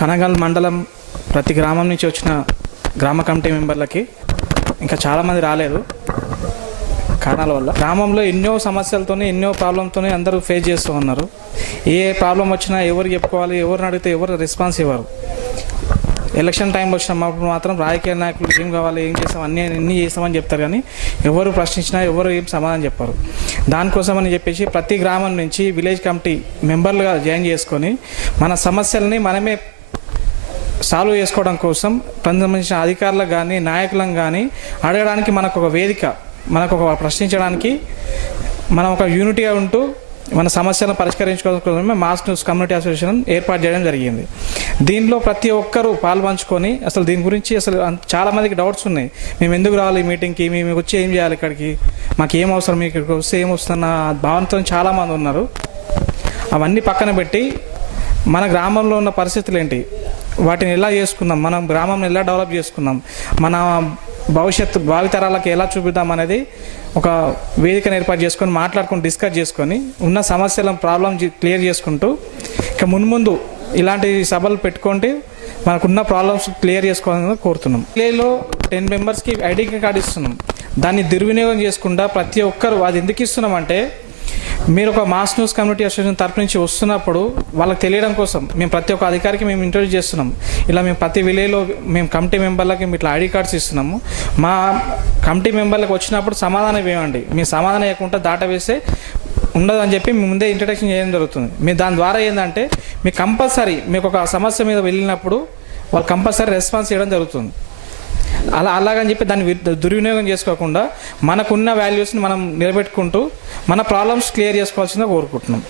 కనగల్ మండలం ప్రతి గ్రామం నుంచి వచ్చిన గ్రామ కమిటీ మెంబర్లకి ఇంకా చాలామంది రాలేదు కారణాల వల్ల. గ్రామంలో ఎన్నో సమస్యలతోనే ఎన్నో ప్రాబ్లంతోనే అందరూ ఫేస్ చేస్తూ ఉన్నారు. ఏ ప్రాబ్లం వచ్చినా ఎవరు చెప్పుకోవాలి ఎవరిని అడిగితే ఎవరు రెస్పాన్స్ ఇవ్వరు. ఎలక్షన్ టైం వచ్చినప్పుడు మాత్రం రాజకీయ నాయకులు ఏం కావాలి ఏం చేస్తాం అన్నీ అన్నీ చేస్తామని చెప్తారు కానీ ఎవరు ప్రశ్నించినా ఎవరు ఏం సమాధానం చెప్పారు. దానికోసమని చెప్పేసి ప్రతి గ్రామం నుంచి విలేజ్ కమిటీ మెంబర్లుగా జాయిన్ చేసుకొని మన సమస్యల్ని మనమే సాల్వ్ చేసుకోవడం కోసం సంబంధించిన అధికారులకు కానీ నాయకులను కానీ అడగడానికి మనకు ఒక వేదిక మనకు ఒక ప్రశ్నించడానికి మనం ఒక యూనిటీగా ఉంటూ మన సమస్యలను పరిష్కరించుకోవడం కోసమే మాస్ న్యూస్ కమ్యూనిటీ అసోసియేషన్ ఏర్పాటు చేయడం జరిగింది. దీనిలో ప్రతి ఒక్కరూ పాల్పంచుకొని అసలు దీని గురించి అసలు చాలామందికి డౌట్స్ ఉన్నాయి. మేము ఎందుకు రావాలి ఈ మీటింగ్కి? మేము వచ్చి ఏం చేయాలి ఇక్కడికి? మాకు ఏం అవసరం? మీకు ఇక్కడికి వస్తే ఏం వస్తున్న? భావనతో చాలామంది ఉన్నారు. అవన్నీ పక్కన పెట్టి మన గ్రామంలో ఉన్న పరిస్థితులు ఏంటి? వాటిని ఎలా చేసుకుందాం? మనం గ్రామం ఎలా డెవలప్ చేసుకుందాం? మన భవిష్యత్తు భావితరాలకు ఎలా చూపిద్దాం అనేది ఒక వేదికను ఏర్పాటు చేసుకొని మాట్లాడుకొని డిస్కస్ చేసుకొని ఉన్న సమస్యల ప్రాబ్లం క్లియర్ చేసుకుంటూ ఇక మున్ముందు ఇలాంటి సభలు పెట్టుకుంటే మనకున్న ప్రాబ్లమ్స్ క్లియర్ చేసుకోవాలని కోరుతున్నాం. విలేజ్లో టెన్ మెంబర్స్కి ఐడి కార్డు ఇస్తున్నాం. దాన్ని దుర్వినియోగం చేసుకుండా ప్రతి ఒక్కరు అది ఎందుకు ఇస్తున్నామంటే మీరు ఒక మాస్ న్యూస్ కమ్యూనిటీ అసోసియేషన్ తరపు నుంచి వస్తున్నప్పుడు వాళ్ళకి తెలియడం కోసం మేము ప్రతి ఒక్క అధికారికి మేము ఇంట్రొడ్యూస్ చేస్తున్నాం. ఇలా మేము ప్రతి విలేజ్లో మేము కమిటీ మెంబర్లకి ఇట్లా ఐడి కార్డ్స్ ఇస్తున్నాము. మా కమిటీ మెంబర్లకు వచ్చినప్పుడు సమాధానం ఇవ్వండి. మీ సమాధానం ఇవ్వకుండా దాట వేస్తే ఉండదని చెప్పి ముందే ఇంట్రడక్షన్ చేయడం జరుగుతుంది. మీ దాని ద్వారా ఏంటంటే మీ కంపల్సరీ మీకు ఒక సమస్య మీద వెళ్ళినప్పుడు వాళ్ళు కంపల్సరీ రెస్పాన్స్ చేయడం జరుగుతుంది. అలా అలాగని చెప్పి దాన్ని దుర్వినియోగం చేసుకోకుండా మనకున్న వాల్యూస్ని మనం నిలబెట్టుకుంటూ మన ప్రాబ్లమ్స్ క్లియర్ చేసుకోవాల్సిందిగా కోరుకుంటున్నాం.